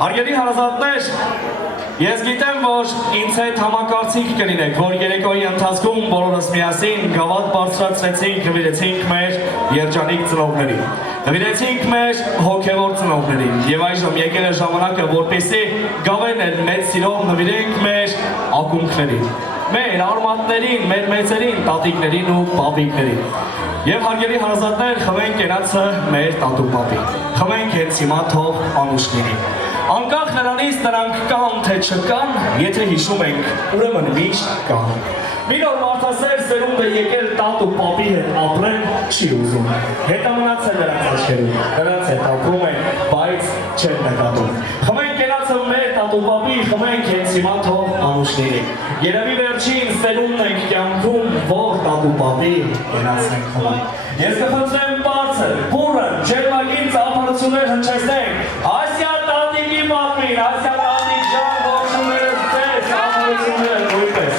Հարգելի հարազատներ, ես գիտեմ, որ ինձ հետ համակարծիք կլինեք, որ երեկոյի ընթացքում բոլորս միասին գավաթ բարձրացրեցինք, նվիրեցինք մեր երջանիկ ծնողներին, նվիրեցինք մեր հոգևոր ծնողներին, եւ այժմ եկել է ժամանակը, որպեսզի գավերն մեծ սիրով նվիրենք մեր ակունքներին, մեր արմատներին, մեր մեծերին, տատիկներին ու պապիկներին։ Եվ հարգելի հարազատներ, խմենք կենացը մեր տատու-պապին, խմենք հենց հիմա թող անուշ լինի։ Անկախ նրանից նրանք կան թե չկան, եթե հիշում ենք, ուրեմն միշտ կան։ Մի նոր մարդասեր սերունդը եկել տատու-պապի հետ ապրել չի ուզում։ Հետամնացել նրանց աչքերում, նրանց հետ ապրում են, բայց չեն նկատում։ Խմենք կենացը մեր տատու-պապի, խմենք հենց հիմա թող անուշ լինի։ Երևի վերջին սերունդն ենք կյանքում, որ տատու-պապի կենացն ենք խմում։ Ես կխնդրեմ բարձր, բուռն, ջերմագին ծափարություններ հնչեցնենք, Ասիա տատիկի պապին, Ասիա տատիկ ժան, ողջուններս ձեզ, ծափարությունները նույնպես։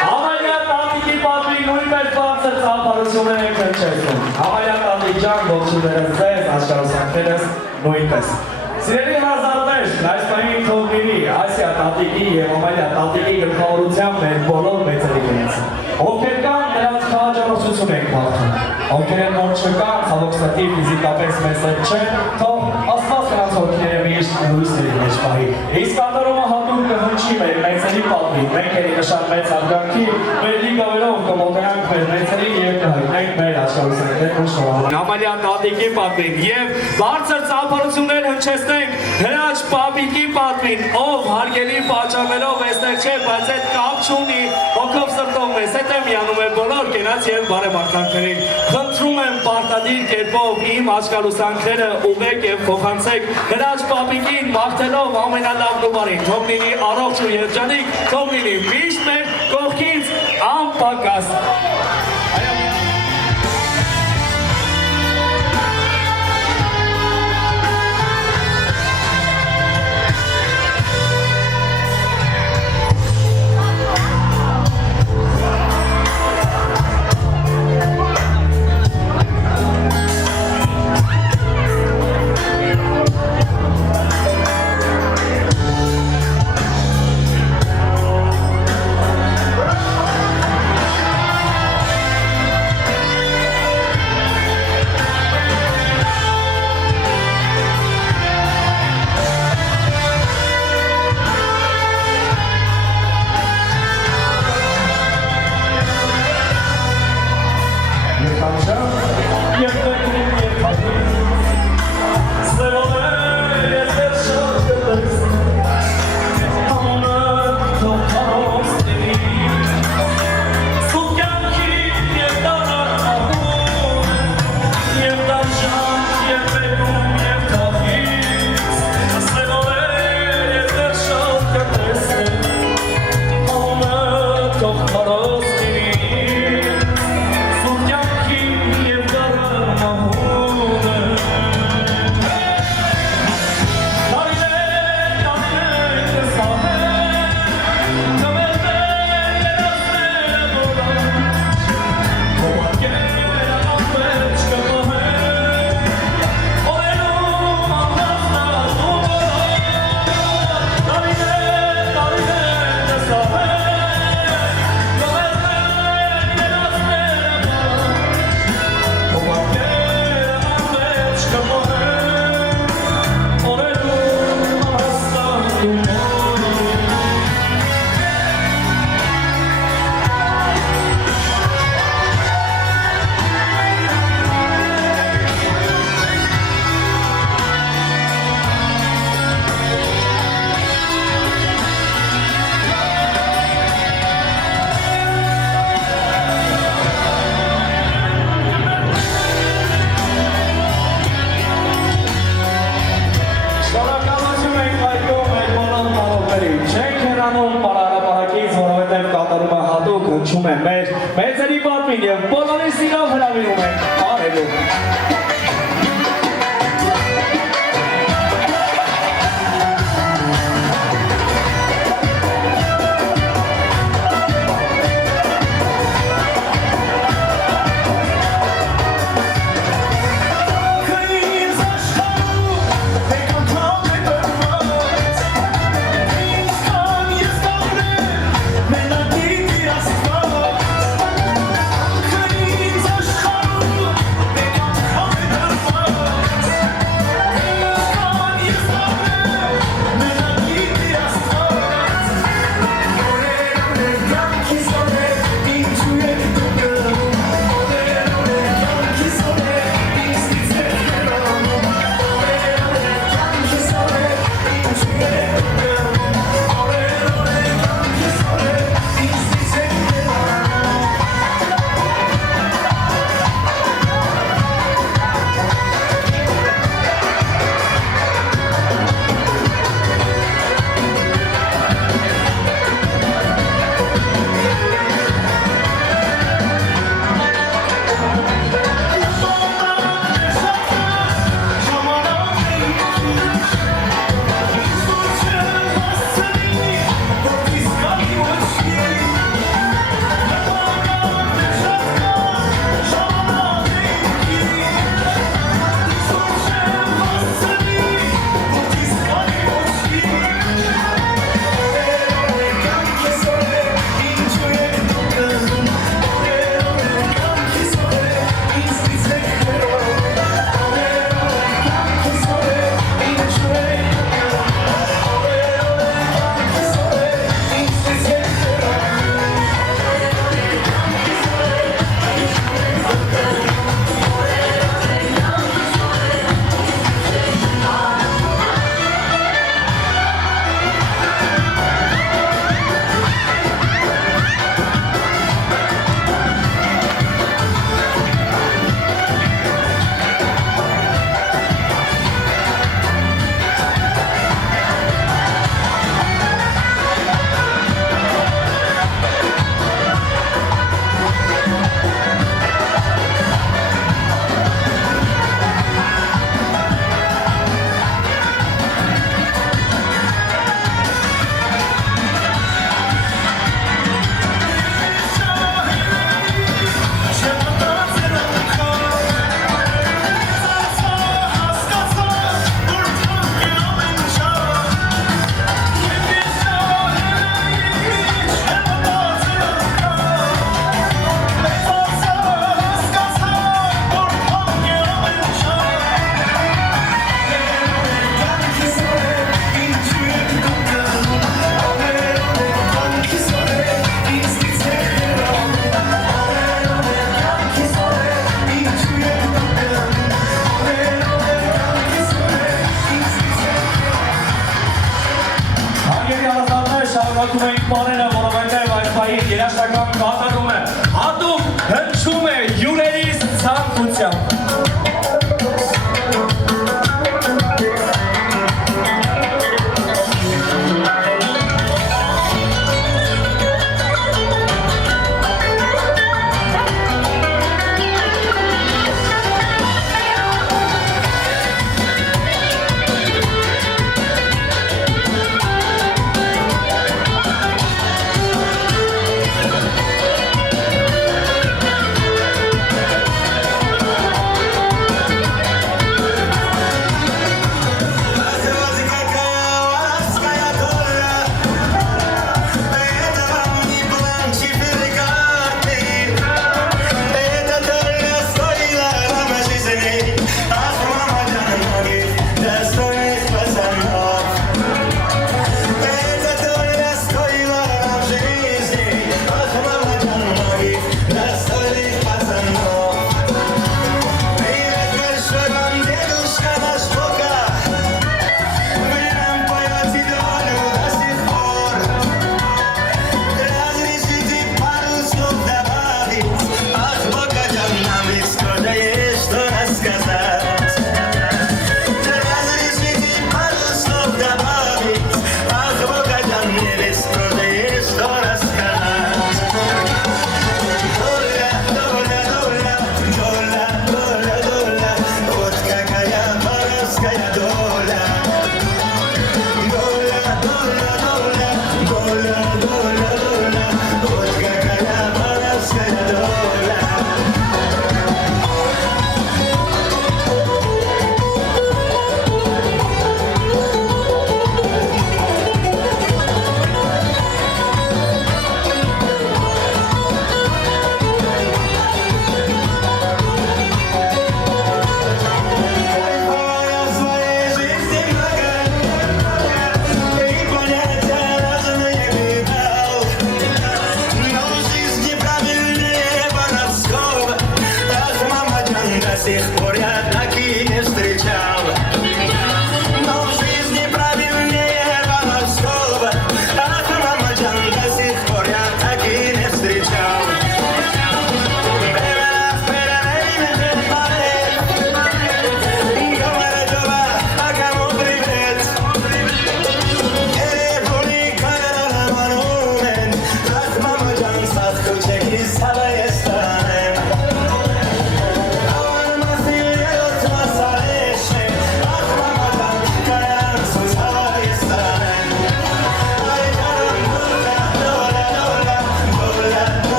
Համարյա տատիկի պապին նույնպես բարձր ծափարություններ ենք հնչեցնում։ Համարյա տատիկ ժան, ողջուններս ձեզ, աշխարհոսանքներս նույնպես։ Սիրելի հարազատներ, այս պահին թող լինի Ասիա տատիկի և Համարյա տատիկի գլխավորությամբ մեր բոլոր մեծերի կենացը։ Ովքեր կան, նրանց քաջալերություն ենք մաղթում։ Ովքեր են որ չկան, ցավոքսատիվ ֆիզիկապես մեծ չեն, թող Աստված նրանց հոգիները միշտ լույսերի մեջ պահի։ Իսկ կատարումը հատուկ կհնչի մեր մեծերի պատվին, մենք էլի նշան մեծ հարգանքի, մեր լիգավերով կմոտենանք մեր մեծերին և կհայտնենք մեր աշխարհոսանքներն ու շնորհավորում։ Համարյա տատիկի պատվին և բարձր ծափարություններ հնչեցնենք Հրաչ պապիկի պատվին, ով հարգելի պատճառներով էստեղ չէ, բայց այդ կապ չունի, հոգով սրտով մեզ հետ է միանում է բոլոր կենաց և բարեբախտանքներին։ Խնդրում եմ պարտադիր կերպով իմ աշխարհոսանքները ուղեք և փոխանցեք Հրաչ պապիկին մաղթելով ամենալավն ու բարին, թող լինի առողջ ու երջանիկ, թող լինի միշտ մեր կողքից անպակաս։ Մեծերի պատվին և բոլորի սիրով հրավիրում ենք արելու։ շարունակում ենք պարենը, որովհետև այս պահին երաժշտական կատարումը հատուկ հնչում է հյուրերիս ցանկությամբ։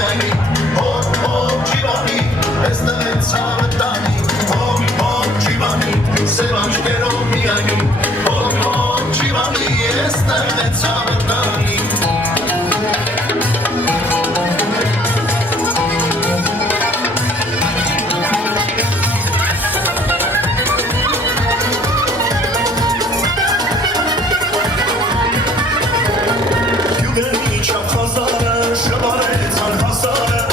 միանի հոп ջիվանի Էստեղ ցավը տանի հոп ջիվանի Սևանջերով միանի հոп ջիվանի Էստեղ ցավը տանի Չափ խազարը, շվարեց անհասարը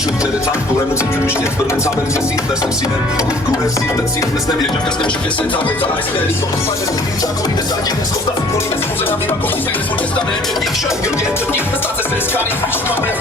Շուտերը թանկ ուրեմն ցույց չես բռնեց ավելի զեսին տեսնում սիրել գուրգուրը սիրտը սիրտս նեմ երջանկացնեմ շքես այդ ավետ այստեղ սոս ֆայլս դիմ ճակորին ես ագենս կոստաս նորին ես մոզենա մի բակոս ես որ ես տաներ դիք շոկ գերգեր դիք նստած ես քանի ֆիշ մամրես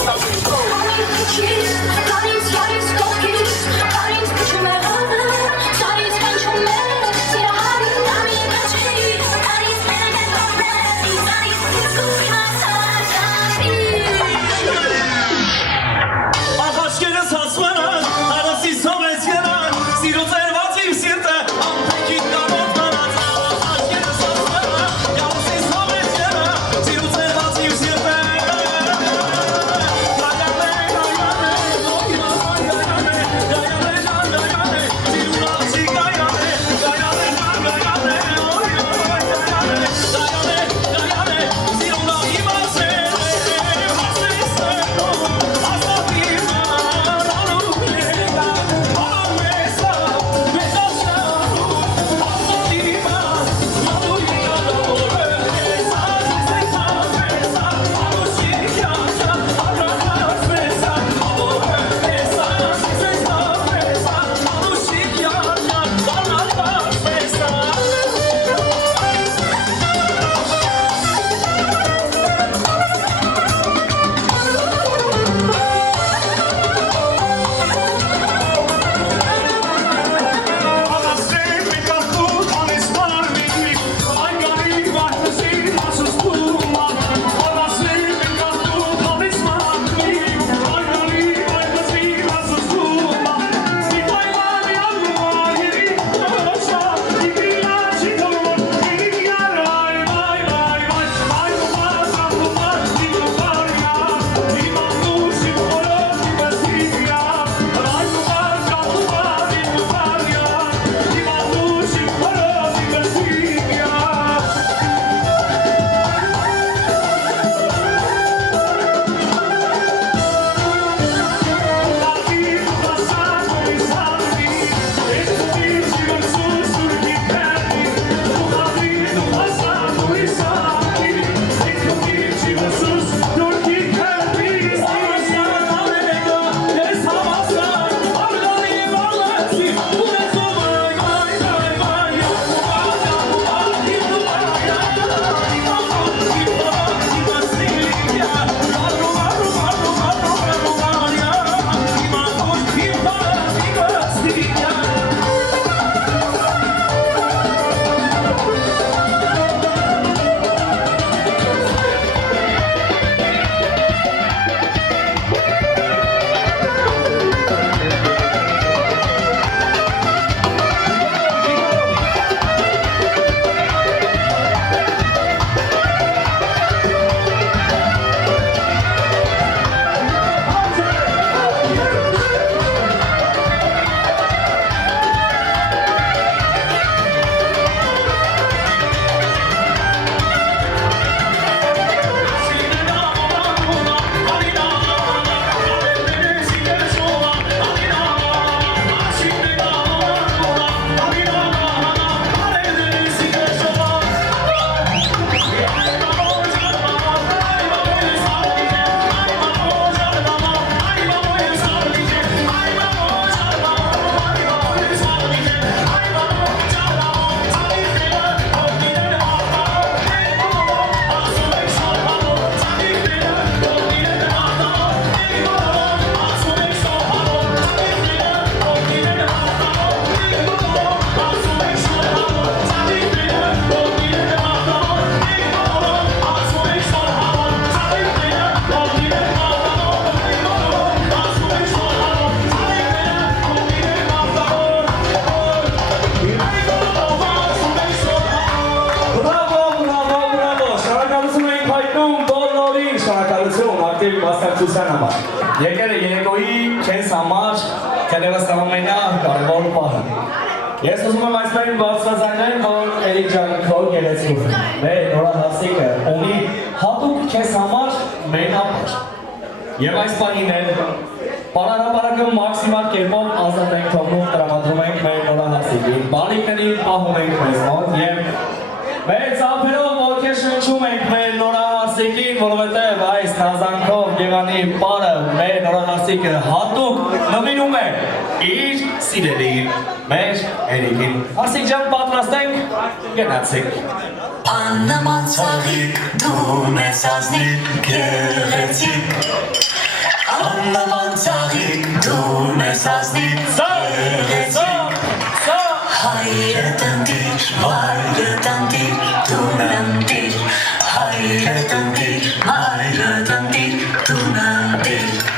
եկել է երեկոյի քեզ համար թերևս ամենակարևոր պահը։ Ես ուզում եմ այսպես բարձրացնել, որ Էրիկ ջան քո գեղեցիկ մեր նորահասիկը ունի հատուկ քեզ համար մենապար։ Եվ այս պահին էլ պարարապարակը մաքսիմալ կերպով ազատ ենք թողնում, տրամադրում ենք մեր նորահասիկին, բանիկներին պահում ենք մեզ մոտ և մեր ծափերով ոգեշնչում ենք մեր նորահասիկին, որովհետև այս նազանքով Եվանի պարը մեր նորահասիկը հատուկ նվիրում է իր սիրելին մեր Էրիկին։ Հասիկ ջան, պատրաստ ենք, գնացեք։ Աննման ծաղիկ դու մեզ ազնիվ գեղեցիկ Աննման ծաղիկ դու մեզ ազնիվ գեղեցիկ Հայրը տնտիր, վայրը տնտիր, դու ննդիր Հայրը տնտիր, վայրը տնտիր, դու ննդիր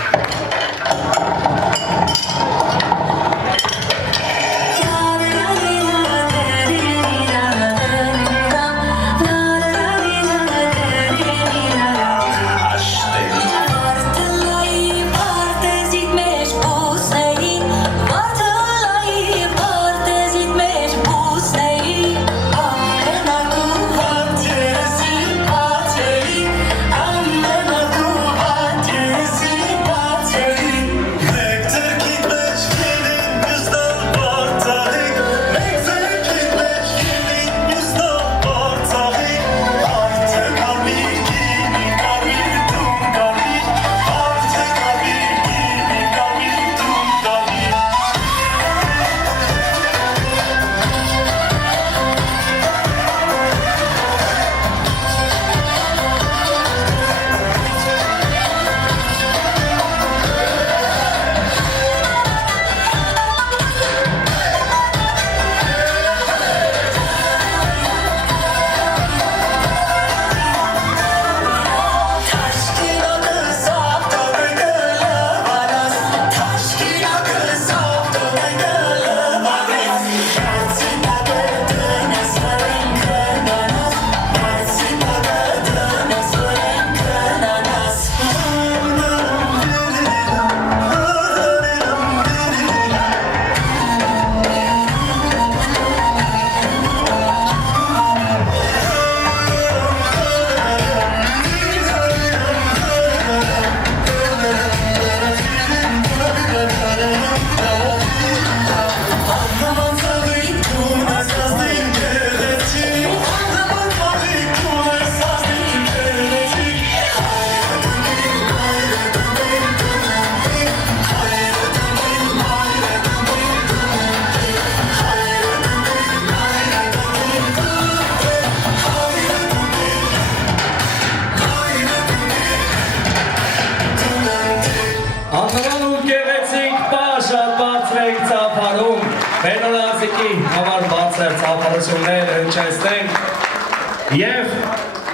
Համար բարձր ծափարություններ հնչեցնենք և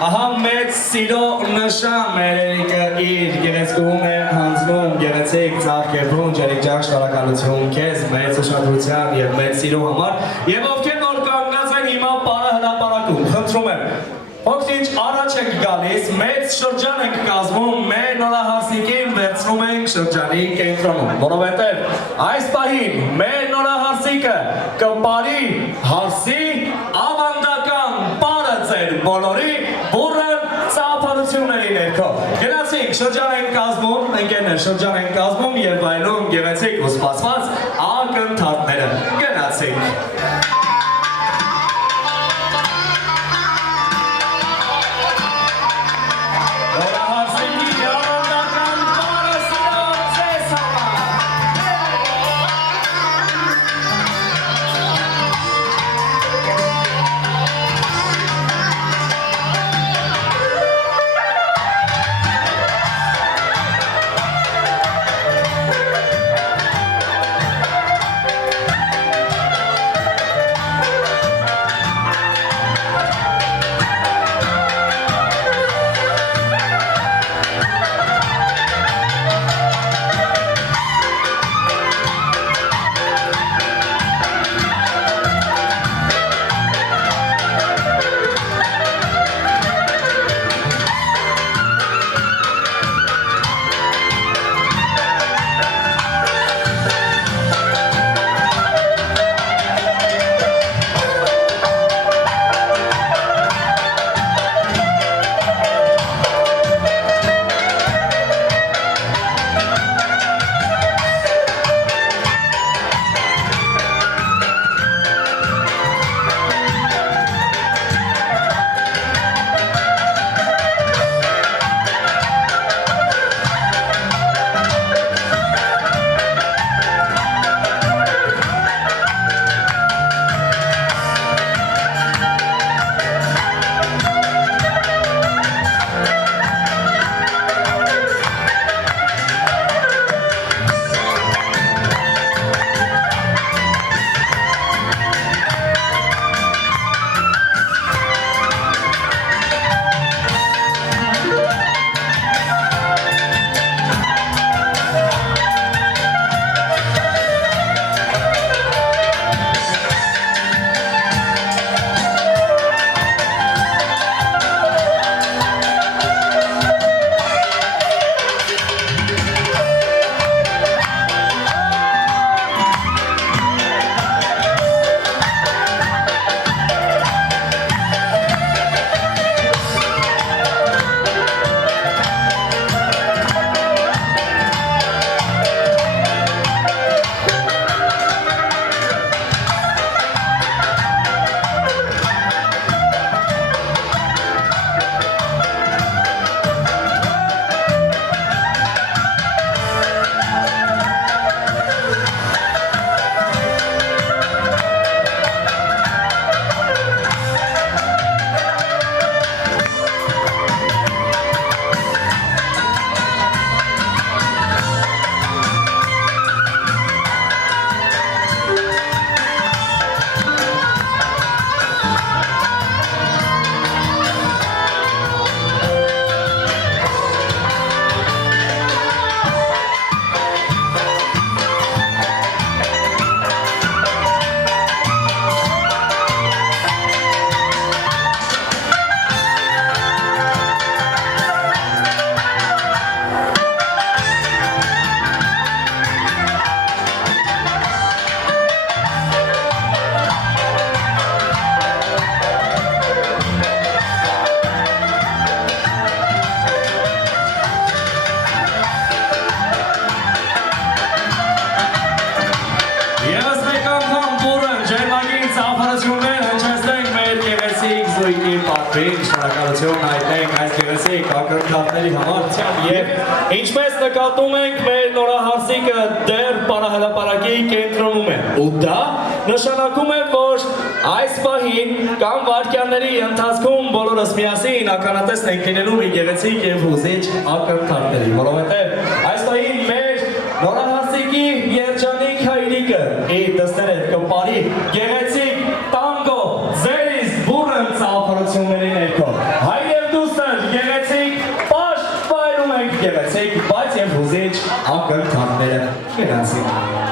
ահա մեծ սիրո նշան մեր Էրիկը իր գեղեցկուհուն է հանձնում գեղեցիկ ծաղկեբրունջ Էրիկ ջան, շնորհակալություն քեզ մեծ ուշադրության և մեծ սիրո համար և ովքեր նոր կանգնած են հիմա պարը հրապարակում, խնդրում եմ Ովքեր առաջ ենք գալիս, մեծ շրջան ենք կազմում, մեր նորահասիկին վերցնում ենք շրջանի կենտրոնում, որովհետև այս պահին մեր նորահասիկը կպարի հարսի ավանդական պարը ձեր բոլորի բուռն ծափարությունների ներքո։ Գնացինք, շրջան ենք կազմում, ընկերներ շրջան ենք կազմում և վայելում գեղեցիկ ու սպասված ակնթարթները։ Գնացինք։ Ջրին շնորհակալություն հայտնենք այս գեղեցիկ ակնթարթների համար եւ ինչպես նկատում ենք մեր նորահարսիկը դեռ պարահրապարակի կենտրոնում է ու դա նշանակում է որ այս պահին կամ վայրկյանների ընթացքում բոլորս միասին ականատեսն ենք լինելու մի գեղեցիկ եւ հուզիչ ակնթարթերի որովհետեւ այս պահին մեր նորահարսիկի երջանիկ հայրիկը տեսնել կպարի գեղեցիկ տանգո զերիս բուրըն ծափարությունների ներքո հայր եւ դուստր գեղեցիկ պաշտպանում ենք գեղեցիկ բայց եւ հուզիչ ակնթարթները գնացին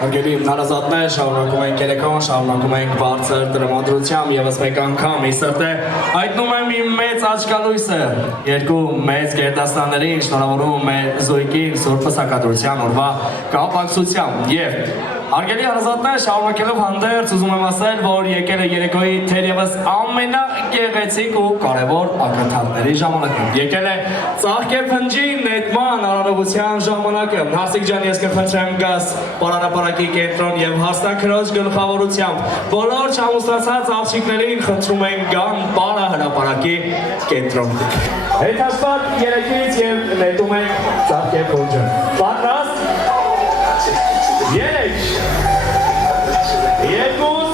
Արգելի նարազատներ, շարունակում ենք երեկոն, շարունակում ենք բարձր տրամադրությամբ եւս մեկ անգամ ի սրտե հայտնում եմ իմ մեծ աչքալույսը երկու մեծ գերդաստաններին շնորհավորում մեր զույգին Սուրբ Սակրատության օրվա կապակցությամբ եւ Արգելի հարազատներ, շարունակելով հանդերձ ուզում եմ ասել, որ եկել է երեկոյի թերևս ամենագեղեցիկ ու կարևոր ակնթարթների ժամանակը։ Եկել է ծաղկե փնջի նետման արարողության ժամանակը։ Հասիկ ջան, ես կխնդրեմ գաս պարարապարակի կենտրոն եւ հաստաքրոջ գլխավորությամբ բոլոր չամուսացած աղջիկներին խնդրում ենք գան պարահրապարակի կենտրոն։ Հետաստատ երեկից եւ նետում ենք ծաղկե փնջը։ Պատրաստ։ Երեք, երկուս,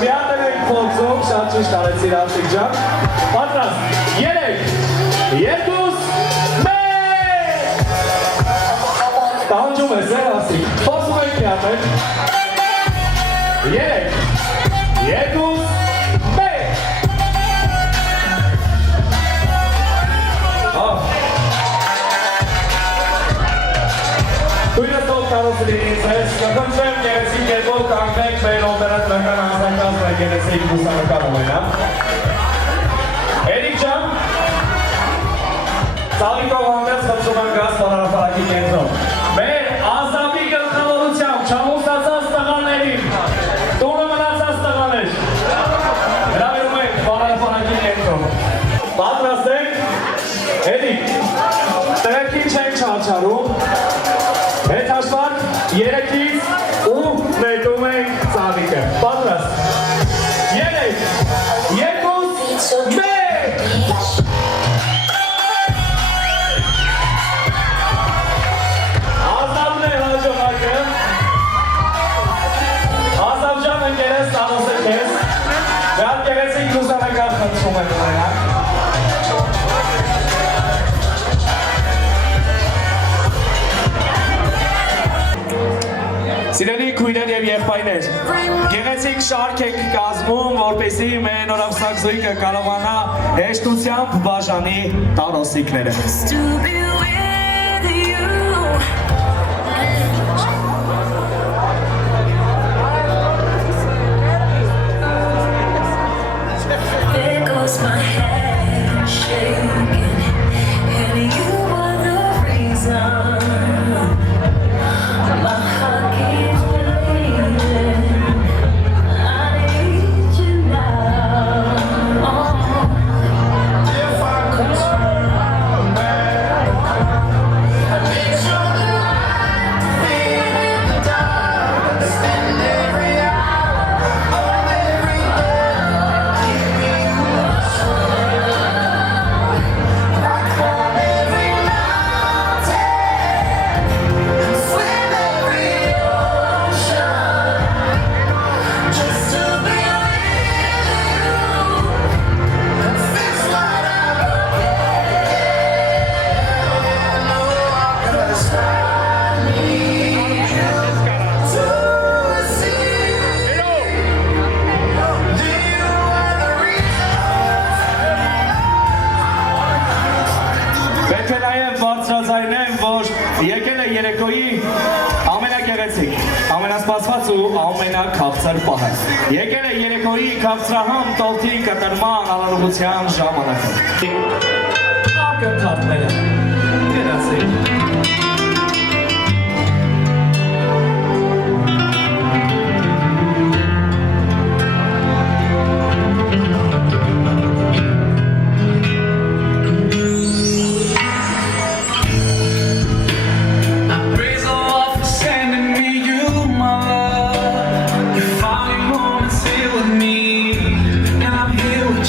միատր ենք փորձում, շատ ճիշտ արեցիր Ասիկ ջան, պատրաստ, երեք, երկուս, մեկ, տանջում ես Ասիկ, փորձում ենք միատր, երեք, երկուս, մեկ, Դույնը տող կարոցրին ինձ ես, կխնդրեմ գերեցիկ կետով կանգնենք մեր օպերատորական անձնակազմը գերեցիկ բուսանկար ունենա։ Էրիկ ջան, ծաղիկով հանդերձ խնդրում եմ գաս պարարապարակի կենտրոն։ Մեր ազավի գլխավորությամբ չամուսացած տղաներին, տունը մնացած տղաներ, հրավիրում ենք պարարապարակի կենտրոն։ Պատրաստ եք, Էրիկ, տղերքին չենք չարչարում, Հետ հաշվարկ, երեքից ու նետում ենք ծաղիկը։ Պատրաստ։ Երեք, երկուս, մեկ։ Ազավն է հաջողակը։ Ազավ ջան ընկերես, տանոս է կեզ։ Շատ գեղեցիկ լուսանկար խնդրում ենք ունենալ։ Սիրելի քույրեր եւ եղբայրներ, գեղեցիկ շարք եք կազմում, որպեսզի մեր նորավսակ զույգը կարողանա հեշտությամբ բաժանի տարոսիկները։ Եկել է երեկոյի ամենագեղեցիկ, ամենասպասված ու ամենաքաղցր պահը։ Եկել է երեկոյի քաղցրահամ տոլթի կտրման արարողության ժամանակը։ Ակնթարթները, գնացեք։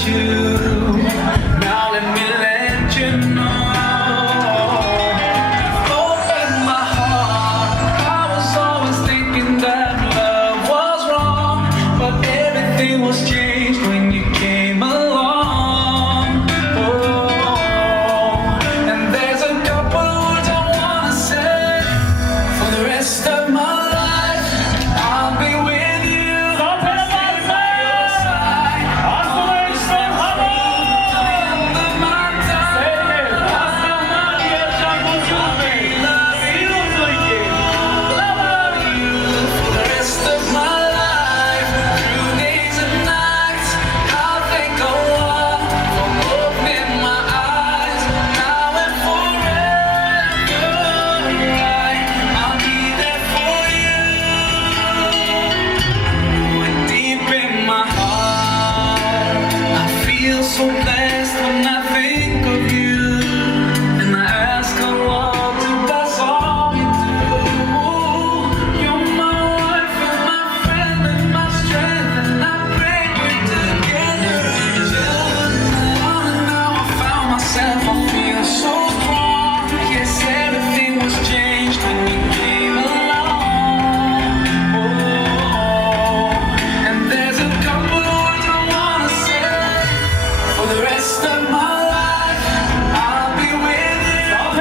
Now let me let you know breathless when I think of you, and I ask her what does all we do. You're my wife and my friend and my strength, and I pray we're together. Now I found myself, I feel so strong. Yes, everything was changed when you came along. And there's a couple words I wanna say. For the rest of my life, I'll be with you. I'll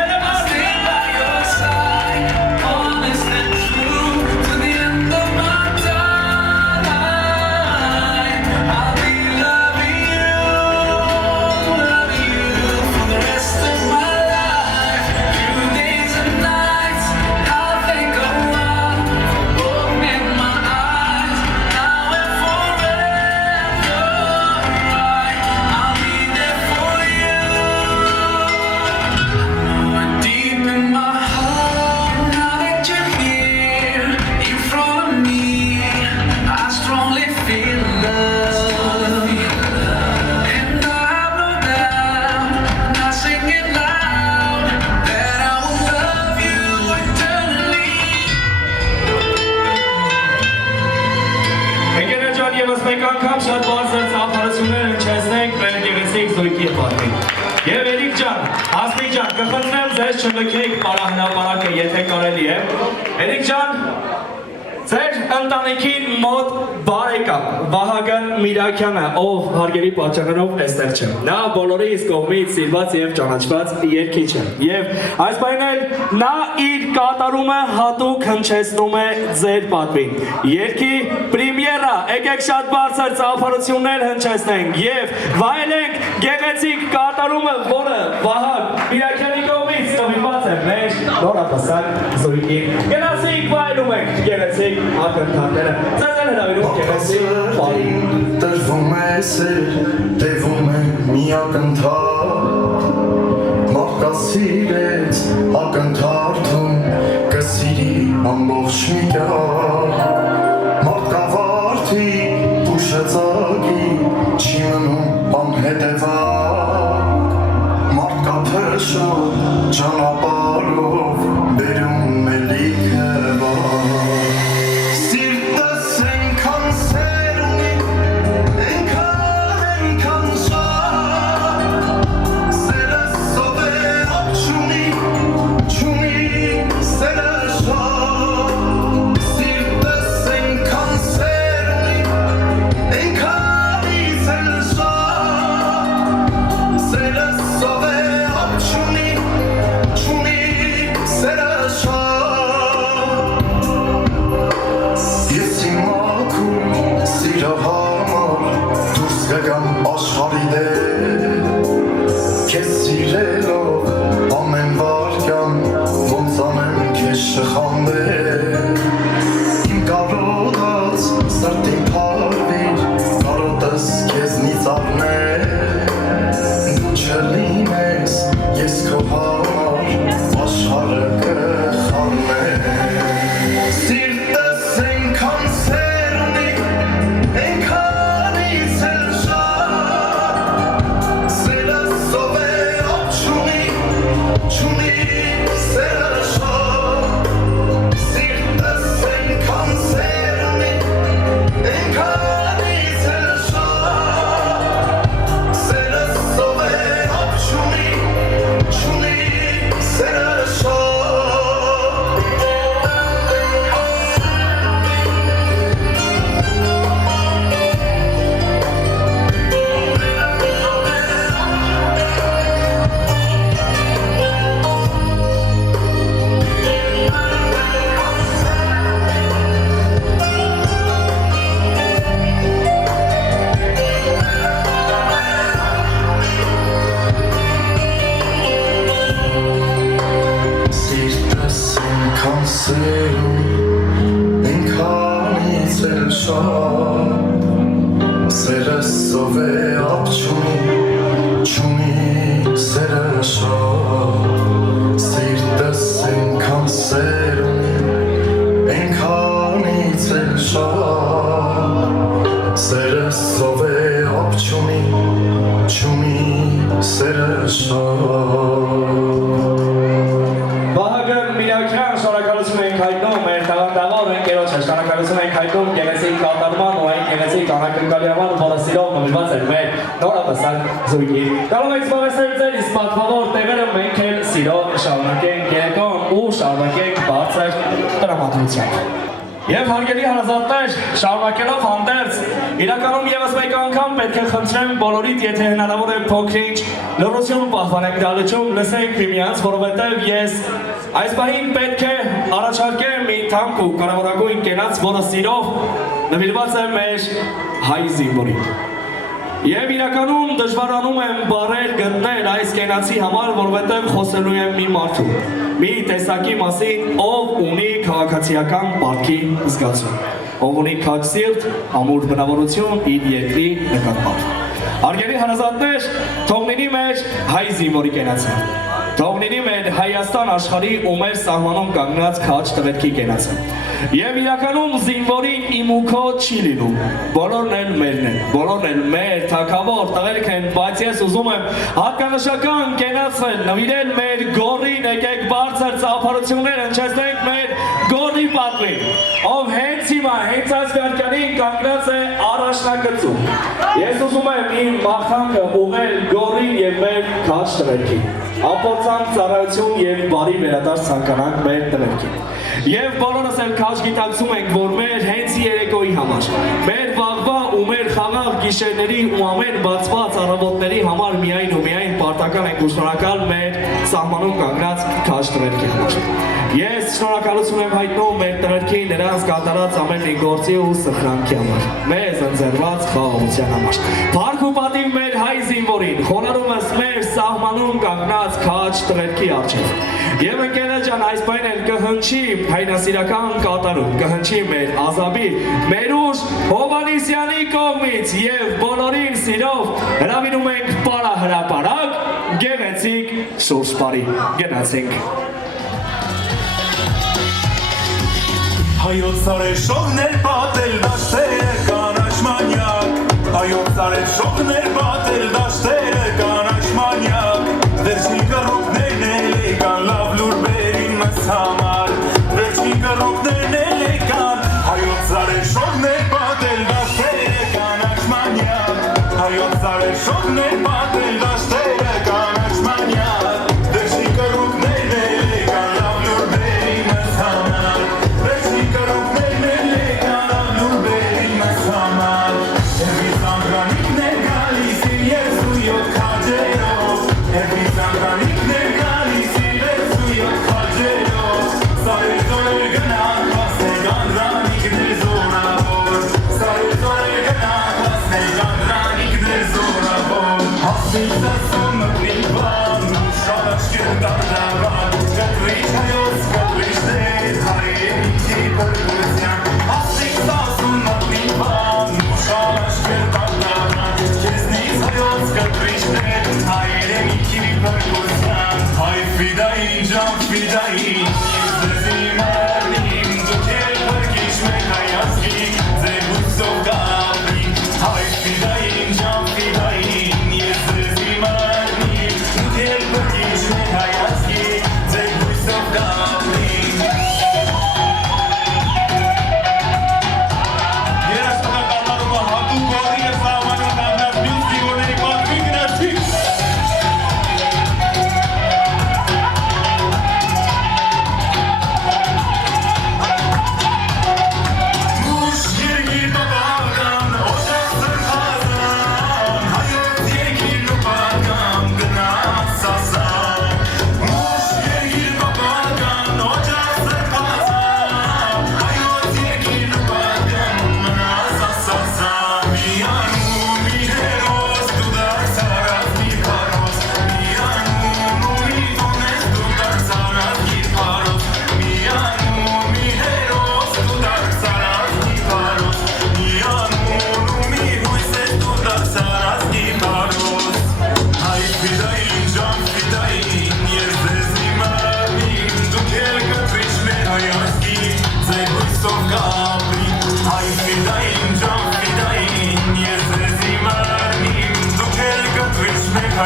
stay by your side, honest and true, to the end of my time. I'll be loving you for the rest of my life. Through days and nights, I'll think of love for both in my eyes, now and forever. I'll be there for you. Deep in my heart, now that you're here in front of me, I strongly feel love. And I have no doubt, and I sing it loud, that I will love you eternally. Ընկերներ ջան, եւս մեկ անգամ շատ բարձր ծափարություններ հնչեցնենք մեր գեղեցիկ զույգի պատվին։ Եվ Էրիկ ջան, Հասմիկ ջան, կխնդրեմ ձեզ չլքեք պարահնապանակը, եթե կարելի է։ Էրիկ ջան, ձեր ընտանիքին մոտ բարեկամ Վահագն Միրաքյանը, ով հարգելի պատճառներով այստեղ չէ։ Նա բոլորիս կողմից սիրված եւ ճանաչված երգիչ է։ Եվ այս պահին էլ նա իր կատարումը հատուկ հնչեցնում է ձեր պատվին։ Երգի պրեմիերա, եկեք շատ բարձր ծափարություններ հնչեցնենք եւ վայելենք գեղեցիկ կատարումը, որը Վահագն Միրաքյանի կողմից տվիրված է մեր նորապսակ զույգին։ Գնացինք վայելում ենք գեղեցիկ ակնթարները։ Ձեզ էլ հրավիրում գեղեցիկ բարին։ Տրվում է սեր, տևում է մի ակնթար, մարդկա սիրեց ակնթարթում, կսիրի ամբողջ մի կյար, մարդկա վարդի ուշեցակի, չի մնում անհետևակ, մարդկա թշով ճանապարհով բերում է լիքը բար։ Սիրտս այնքան սեր ունի, այնքան շատ, սերս ով է հատ չունի, սերը շատ։ Սիրտս այնքան սեր ունի, այնքանից էլ շատ, սերս ով է հատ չունի, սերը շատ։ Ես իմ ակում սիրո համար դուրս կգամ աշխարհի դեր, քեզ սիրելով ամեն վարքյան ոնց անեմ քեզ շխանդել, իմ կարոտած սրտին փարվիր, կարոտս քեզնից առնել, դու չլինես ես քո համար աշխարհը կխառնեմ։ Սիրտս այնքան սեր ունի, այնքանից էլ շատ, սերս ով է հատ սերը Վահագն Միրաքյան շնորհակալություն ենք հայտնում մեր տաղանդավոր ընկերոջը, շնորհակալություն ենք հայտնում գեղեցիկ կատարման ու այն գեղեցիկ անակնկալի համար, որը սիրով նվիրված էր մեր նորատեսակ զույգին։ Կարող եք զբաղեցնել ձեր իսկ պատվավոր տեղերը, մենք էլ սիրով շարունակենք երեկոն ու շարունակենք բարձր տրամադրությամբ։ Եվ հարգելի հարազատներ, շարունակելով հանդերձ, իրականում ևս մեկ անգամ պետք է խնդրեմ բոլորիդ, եթե հնարավոր է փոքրինչ լռություն պահպանեք դալիճում, լսենք միմյանց, որովհետև ես այս պահին պետք է առաջարկեմ մի թանկ ու կարևորագույն կենաց, որը սիրով նվիրված է մեր հայ զինվորին։ Եվ իրականում դժվարանում եմ բառեր գտնել այս կենացի համար, որովհետև խոսելու եմ մի մարդու, մի տեսակի մասին, ով ունի քաղաքացիական պարտքի զգացում, ով ունի քաջ սիրտ, ամուր բնավորություն իր երկրի նկատմամբ։ Հարգելի հարազատներ, թող լինի մեր հայ զինվորի կենացը, թող լինի մեր Հայաստան աշխարհի ու մեր սահմանում կանգնած քաջ տղերքի կենացը։ Եվ իրականում զինվորին իմ ու քո չի լինում, բոլորն էլ մերն են, բոլորն էլ մեր թագավոր տղերք են, բայց ես ուզում եմ հատկանշական կենացը նվիրել մեր գոռին, եկեք բարձր ծափարություններ հնչեցնենք մեր գոռի պատվին, ով հենց հիմա, հենց այս վայրկյանին կանգնած է առաջնագծում։ Ես ուզում եմ իմ մաղթանքը ուղղել գոռին եւ մեր քաջ տղերքին, ապորձանք ծառայություն եւ բարի վերադարձ ցանկանանք մեր տղերքին։ Եվ բոլորս էլ քաջ գիտակցում ենք, որ մեր հենց երեկոյի համար, մեր վաղվա ու մեր խաղաղ գիշերների ու ամեն բացված առավոտների համար միայն ու միայն պարտական ենք ու շնորհակալ մեր սահմանում կանգնած քաջ տղերքի համար։ Ես շնորհակալություն եմ հայտնում մեր տղերքին նրանց կատարած ամեն մի գործի ու սխրանքի համար, մեզ ընձեռված խաղաղության համար։ Փառք ու պատիվ մեր հայ զինվորին, խոնարհումս մեր սահմանում կանգնած քաջ տղերքի առջև։ Եվ ընկերներ ջան, այս բանն էլ կհնչի հայրենասիրական կատարում, կհնչի մեր Ազաբի, մեր ուժ Հովհաննիսյանի կողմից եւ բոլորին սիրով հրավիրում ենք պարահրապարակ գեղեցիկ շուրջ բարի։ Գնացինք։ Հայոց արեշողներ պատել դաշտերը կանաչ մանյակ, հայոց արեշողներ պատել դաշտերը կանաչ մանյակ, վերջին կռուկներն էլ եկան լավ լուր բերին մեզ համար, վերջին կռուկներն էլ եկան, հայոց արեշողներ պատել դաշտերը կանաչ մանյակ, հայոց արեշողներ պատել դաշտերը կանաչ մանյակ, վերջին կռուկներն էլ եկան լավ լուր բերին մեզ համար, վերջին կռուկներն էլ եկան լավ լուր բերին մեզ համար, Հերվի զանգրանիքն է գալիս իր ես ու յոթ քաջերով, Հերվի զանգրանիքն է գալիս իր ես ու յոթ քաջերով, Սարեր զորեր գնանք հասնենք անդրանիքներ զորավոր, Սարեր զորեր գնանք հասնենք անդրանիքներ զորավոր, Հասնից ասում մտնի բան, շատ աչքեր դարդավան, Կտրիչ հայոց կտրիչներ, հայերիքի բրգության, Հասնից ասում մտնի բան, շատ աչքեր դարդավան, Քեզնից հայոց կտրիչներ, հայերիքի բրգության, Հայ ֆիդային, ջան ֆիդային, ես ձեզի մերնիմ, դուք էլ բրգիչ մեր հայազգի, ձեր հույսով գավնիմ, Հայ ֆիդային, ջան ֆիդային, ես ձեզի մերնիմ, դուք էլ բրգիչ մեր հայազգի, ձեր հույսով գավնիմ,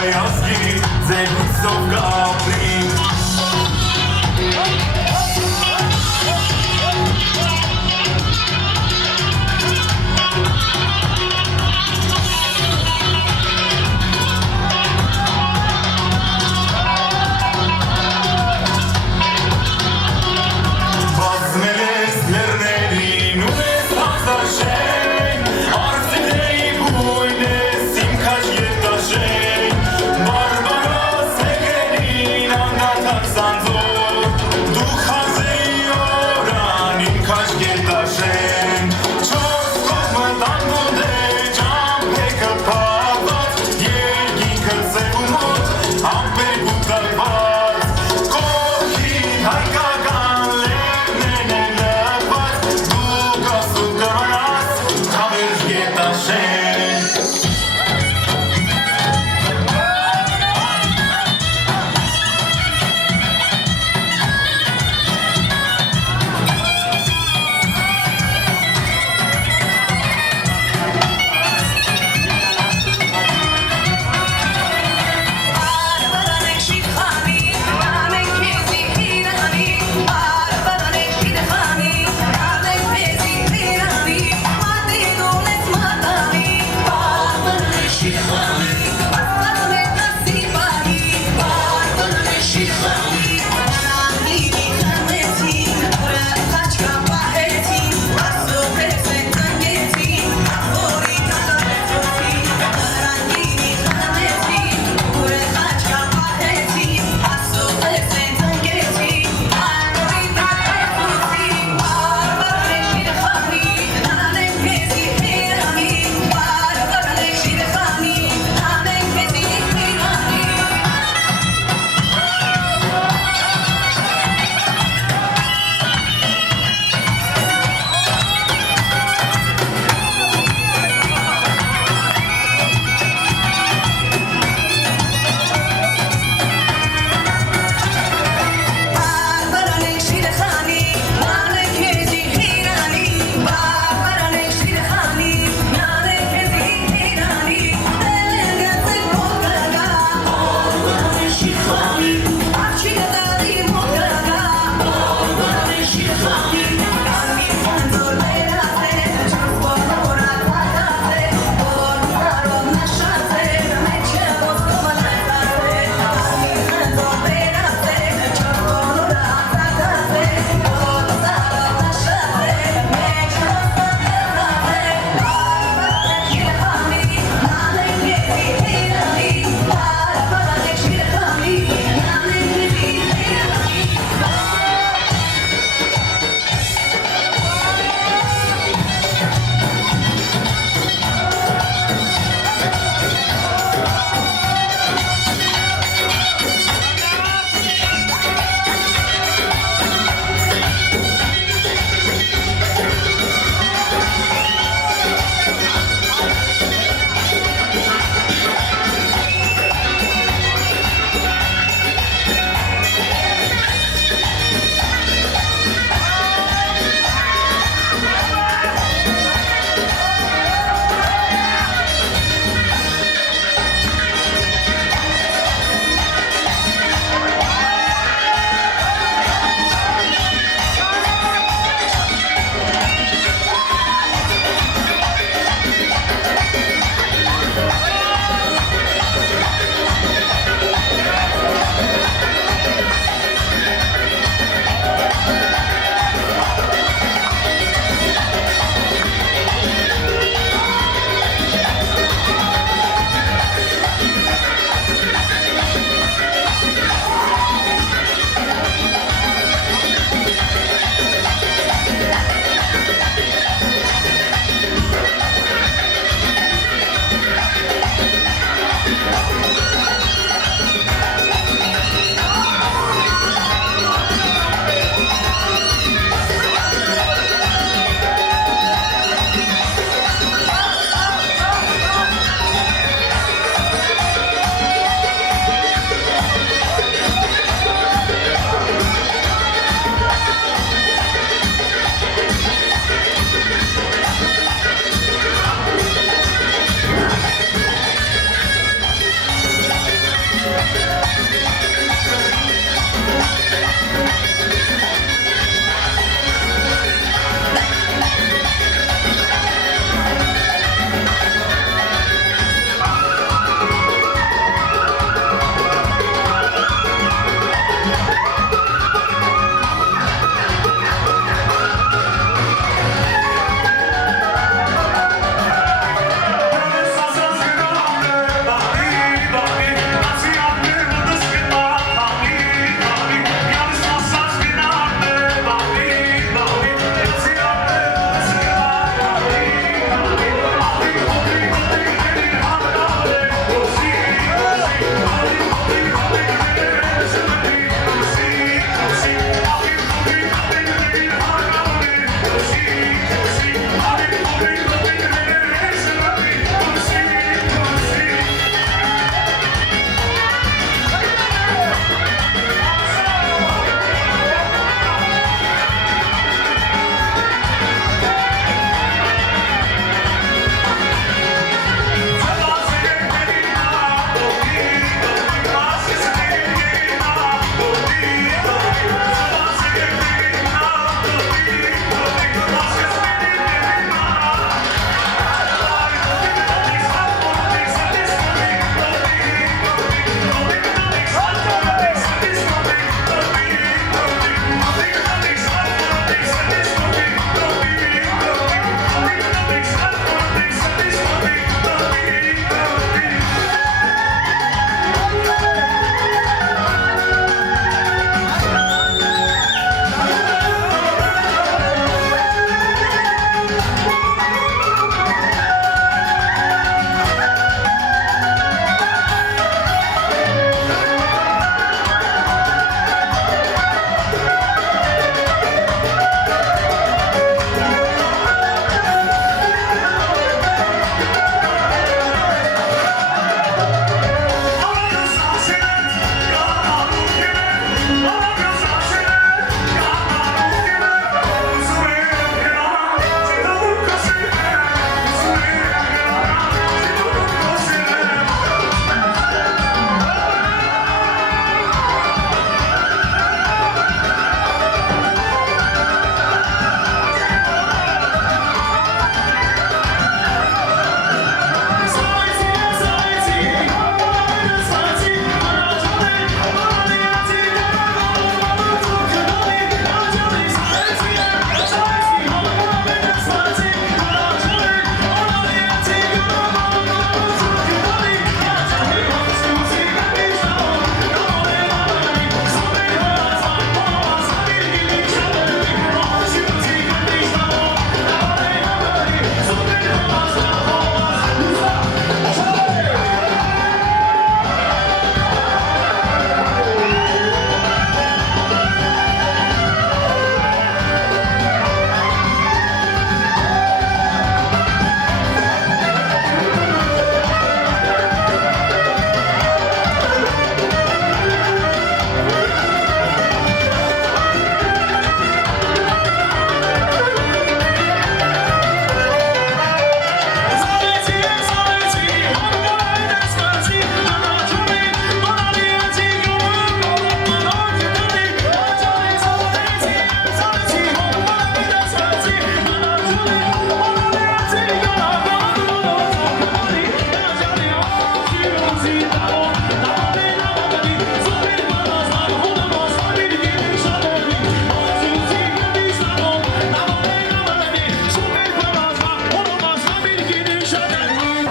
հայազգի ձեր հուսով կապրի Բազմել ես լեռներին ունես հազարշեն Արծիների բույն ես իմ քաչ ետաշեն Բարբարոս հեգերին անդադար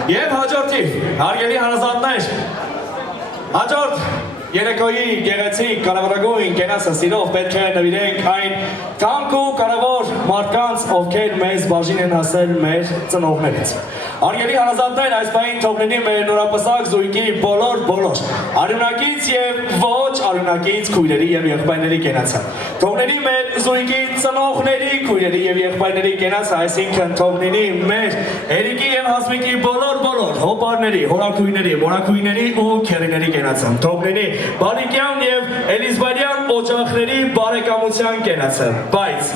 Եվ հաջորդի, հարգելի հարազատներ, հաջորդ երեկոյի գեղեցիկ կարևորագույն կենացը սիրով պետք է նվիրենք այն թանկ ու կարևոր մարդկանց, ովքեր մեզ բաժին են հասել մեր ծնողներից։ Հարգելի հարազատներ, այս պահին թողնի մեր նորապսակ զույգի բոլոր արյունակից եւ ոչ արյունակից քույրերի եւ եղբայրների կենացը։ Թողնի մեր զույգի ծնողների քույրերի եւ եղբայրների կենացը, այսինքն թողնի մեր Էրիկի եւ Հասմիկի բոլոր հոպարների, հորաքույրների, մորաքույրների ու քերիների կենացը։ Թողնի Բալիկյան եւ Էլիզբարյան օջախների բարեկամության կենացը։ Բայց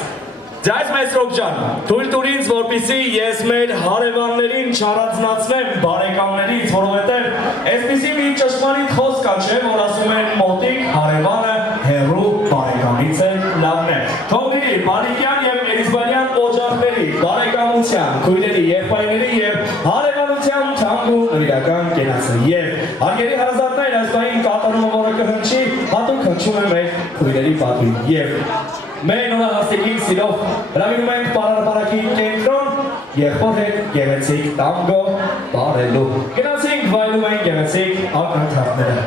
Ձայց Մեսրոպ ջան, թույլ տուր ինձ, որպեսզի ես մեր հարևաններին չառանձնացնեմ բարեկամներից, որովհետև այսպիսի մի ճշմարիտ խոսք կա, չէ, որ ասում են մոտիկ հարևանը հեռու բարեկամ։ կատարումը, որը կհնչի, հատուկ հնչում է մեր քույրերի պատվին։ Եվ մեր նորահասիկին սիրով հրավիրում ենք պարարբարակի կենտրոն եղբոր հետ գեղեցիկ տանգո բարելու։ Գնացինք վայելում ենք գեղեցիկ ակնթարթները։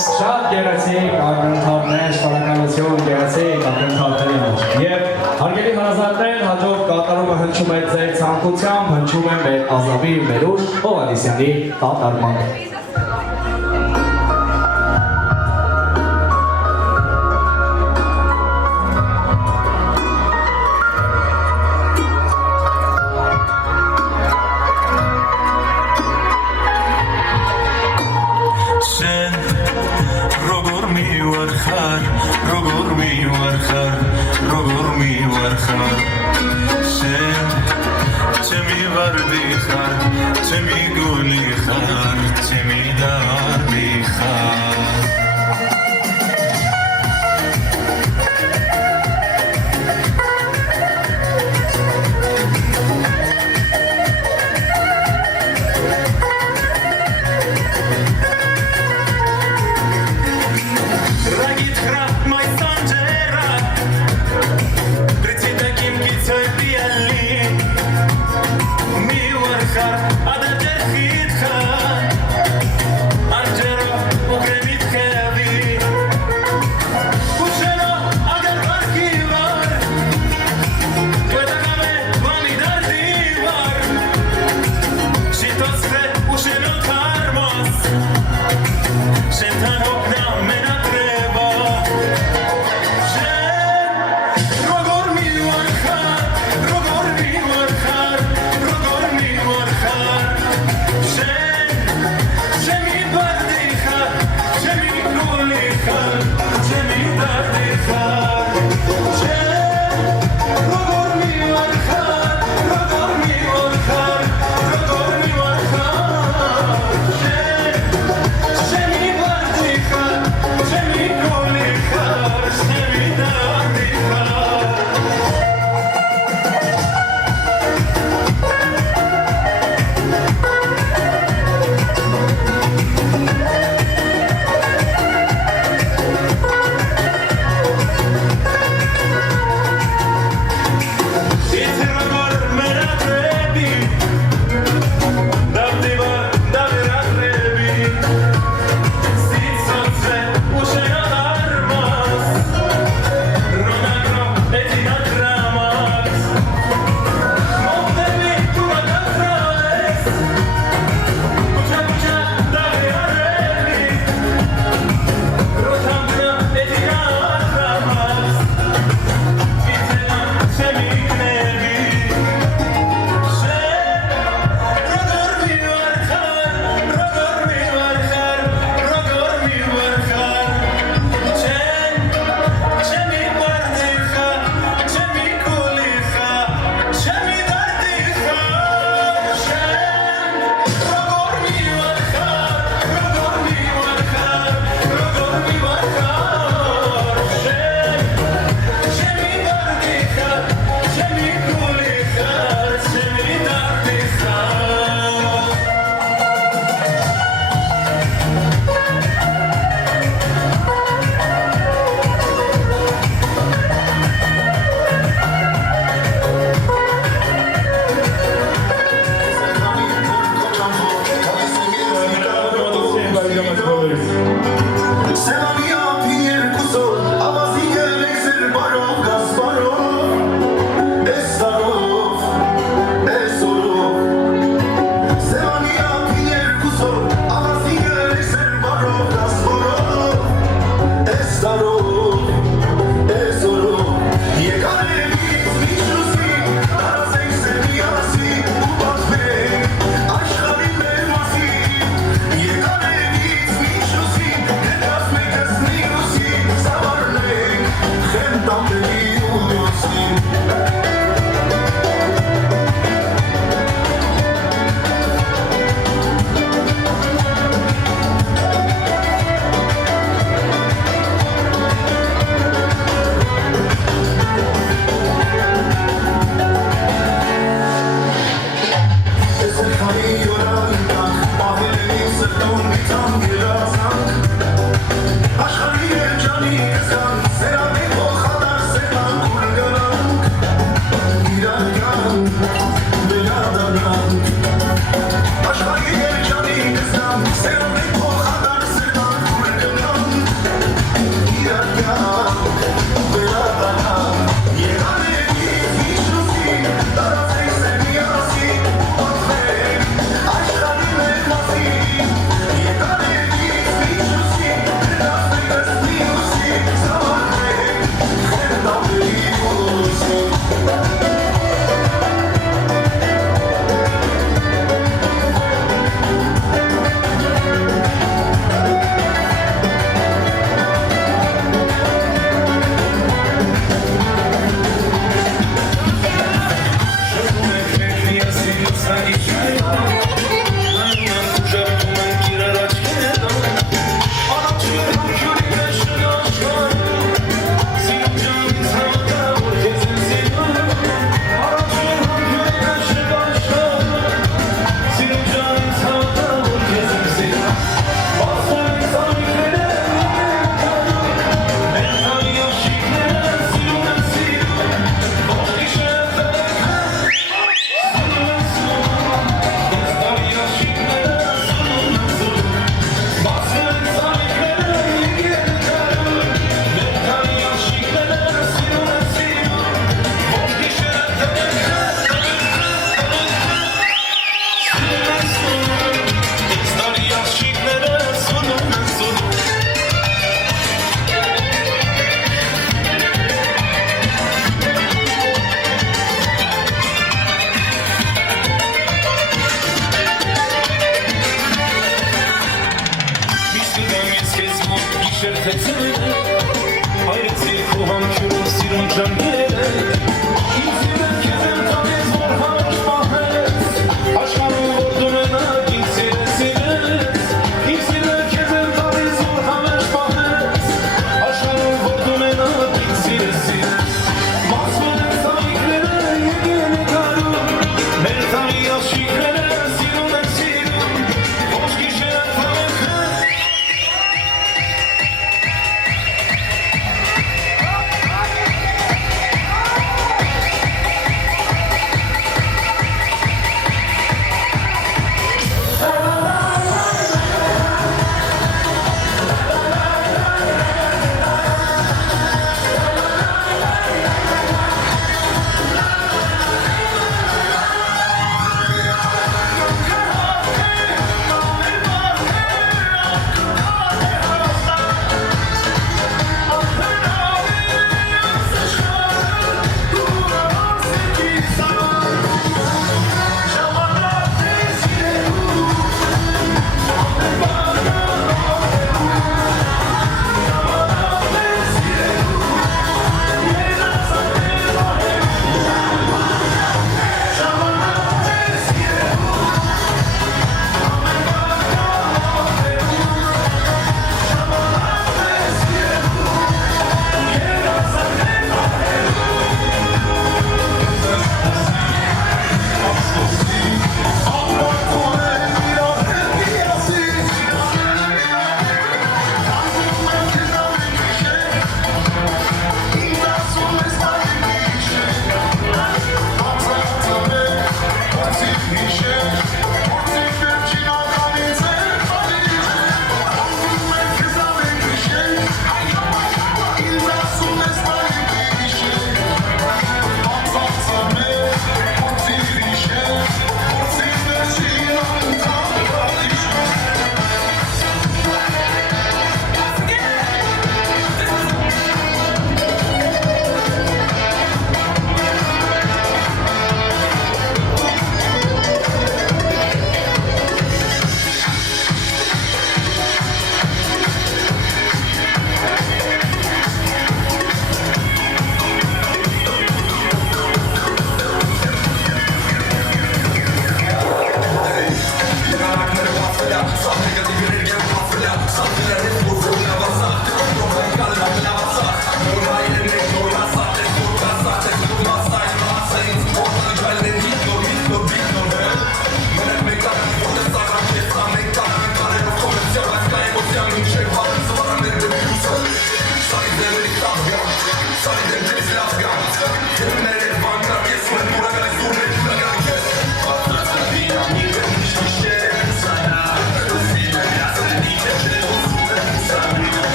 Շատ գեղեցիկ ակնթարթներ, շնորհակալություն գեղեցիկ ակնթարթերի մեջ։ Եվ հարգելի հարազատներ, հաջորդ կատարումը հնչում է ձեր ցանկությամբ, հնչում է մեր Ազավի Մերուշ Հովհաննիսյանի կատարմամբ։ ورخار شن چمی وردی خار چمی گولی خار چمی داری خار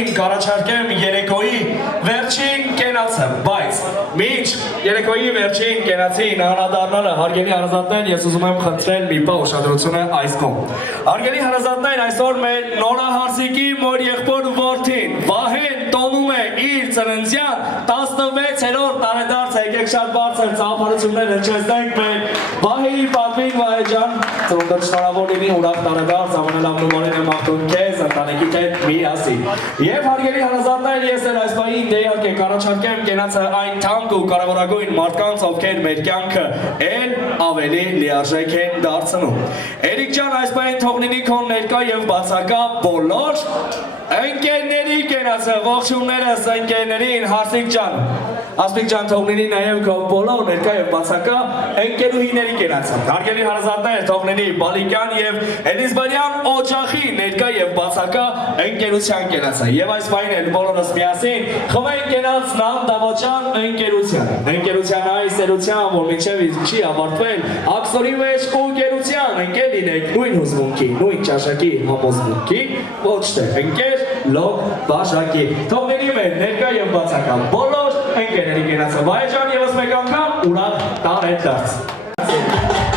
բոլորին կառաջարկեմ երեկոյի վերջին կենացը, բայց մինչ երեկոյի վերջին կենացին անդրադառնալը հարգելի հարազատներ, ես ուզում եմ խնդրել մի բան ուշադրությունը այս կողմ։ Հարգելի հարազատներ, այսօր մեր նորահարսիկի մոր եղբոր որդին Վահեն տոնում է իր ծննդյան 16-րդ տարեդարձ, եկեք շատ բարձր ծաղրություններ հնչեցնենք մեր Վահեի պատվին Վահե ջան, ծնունդդ շնորհավոր լինի, ուրախ տարեդարձ, ամենալավ նոմարին եմ աղթում քեզ, ընտանիքի հետ միասին։ Եվ հարգելի հարազատներ, ես էլ այս բանի իհարկե կառաջարկեմ կենացը այն թանկ ու կարևորագույն մարդկանց, ովքեր մեր կյանքը էլ ավելի լիարժեք են դարձնում։ Էրիկ ջան, այս բանին թող լինի քո ներկա եւ բացակա բոլոր ընկերների կենացը, ողջուններս ընկերներին, Հարսիկ ջան, Ասպիկ ջան, թող լինի նաև քո բոլոր ներկա եւ բացակա ընկերուհիների կենացը։ Հարգելի հարազատներ, թող լինի Բալիկյան եւ Էլիզբարյան օջախի ներկա եւ բացակա ընկերության կենացը։ Եվ այս բանին էլ բոլորս միասին խմենք կենաց Նամ Դավաճան ընկերության։ Ընկերության այս սերության, որ մինչև չի ավարտվել, ակսորի մեջ ու ընկերության ընկեր լինեք նույն հուզմունքի, նույն ճաշակի համոզմունքի, ոչ թե ընկեր լոկ բաժակի։ Թող լինի մեր ներկա եւ բացակա բոլոր ընկերների կենացը։ Վահե ջան, եւս մեկ անգամ ուրախ տարեդարձ։